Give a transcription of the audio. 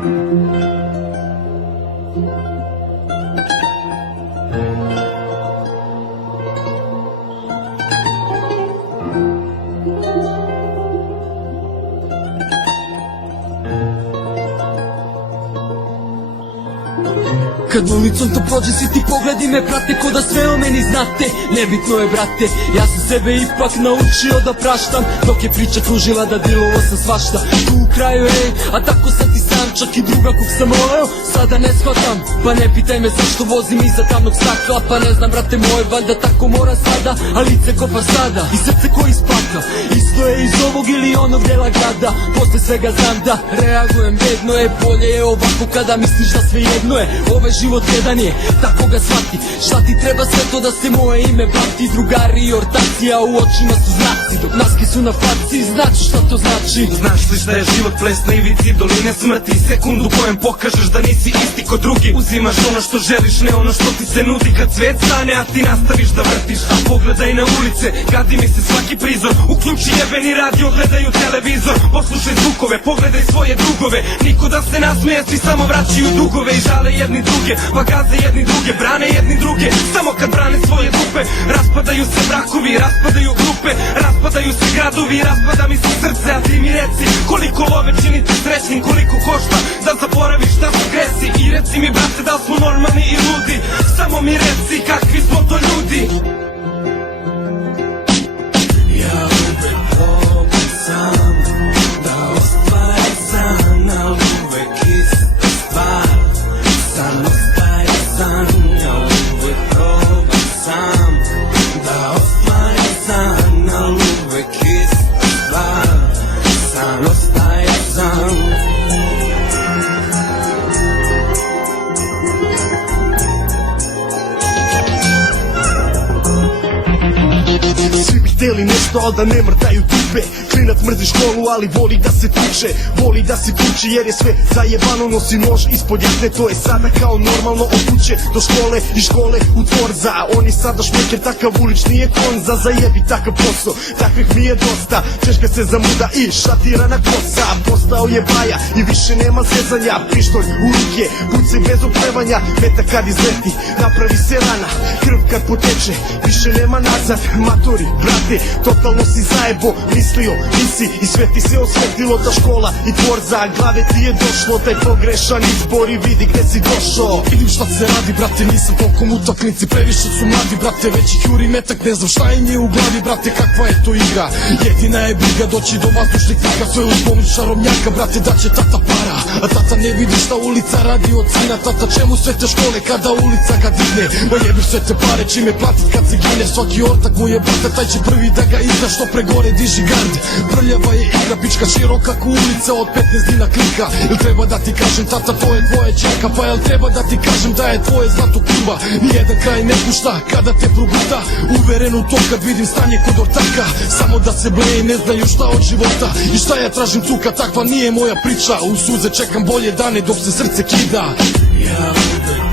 Kad ulicom to prođe, svi ti pogledi me prate, ko da sve o meni znate. Nebitno je, brate, ja sam sebe ipak naučio da praštam, dok je priča kružila da dilovo sam svašta. Tu u kraju, a tako sam ti sam, čak i druga kog sam voleo, sada ne shvatam. Pa ne pitaj me zašto vozim iza tamnog stakla, pa ne znam, brate moje, valjda tako mora sada. A lice ko fasada i srce ko iz pakla, isto je iz ovog ili onog dela grada. Posle svega znam da reagujem, bedno je, bolje je ovako kada misliš da sve jedno je. Ovaj život jedan je, tako ga shvati. Šta ti treba sve to da se moje ime blati? Drugari i ortaci, a u očima su znaci, dok maske su na faci, znaš šta to znači? Znaš li šta je život, ples na ivici doline smrti? Sekundu kojem pokažeš da nisi isti ko drugi. Uzimaš ono što želiš, ne ono što ti se nudi. Kad svet stane, a ti nastaviš da vrtiš. A pogledaj na ulice, gadi mi se svaki prizor. Uključi jebeni radio, gledaju televizor. Poslušaj zvukove, pogledaj svoje drugove. Niko da se nasmeje, svi samo vraćaju dugove i žale jedni druge, pa gaze jedni druge, brane jedni druge. Samo kad brane svoje dupe, raspadaju se brakovi, raspadaju grupe, raspadaju se gradovi, raspada mi se srce. A ti mi reci, koliko love čini te srećnim, koliko košta da zaboraviš šta su gresi. I reci mi, brate, da smo normalni i ludi, samo mi reci kakvi smo to ljudi. Ja uvek probam sam da ostvarim san, al uvek ista stvar. San ostaje san, ja uvek probam sam da ostvarim san, al uvek ista stvar. San ostaje san. Svi bi hteli nešto, al da ne mrdaju dupe. Klinac mrzi školu, ali voli da se tuče, voli da se tuči jer je sve zajebano. Nosi nož ispod jakne, to je sada kao normalno. Od kuće do škole i škole u dvorza. On je sada šmeker, takav ulični je konza. Zajebi takav posao, takvih mi je dosta. Češka se zamuda i šatirana kosa. Postao je baja i više nema zezanja. Pištolj u ruke, pucaj bez oplevanja. Meta kad izleti, napravi se rana. Krv kad poteče, više nema nazad. Matori, brate, totalno si zajebo. Mislio, nisi i sve ti se osvetilo. Ta škola i dvorza, glave ti je došlo. Taj pogrešan izbor i vidi gde si došao. Vidim šta se radi, brate, nisam toliko utakmici, previše su mladi, brate, već ih juri metak, ne znam šta im je u glavi, brate, kakva je to igra. Jedina je briga doći do vazdušnih trika, sve uz pomoć šarobnjaka, brate, da će tata para. A tata ne vidi šta ulica radi od sina, tata čemu sve te škole kada ulica ga digne. Ma jebi sve te pare, čime platit kad se gine, svaki ortak mu je, brate, taj će prvi da ga izda, što pregore diži gard. Prljava je igra, pička široka ko ulica od 15 dina klika. Jel treba da ti kažem, tata, to je tvoja čerka, pa jel treba da ti kažem da je tvoje zlato kluba. Nijedan kraj ne pušta kada te proguta, uveren u to kad vidim stanje kod ortaka. Samo da se bleje, ne znaju šta od života i šta ja tražim, cuka, takva nije moja priča. U suze čekam bolje dane dok se srce kida. Ja uvek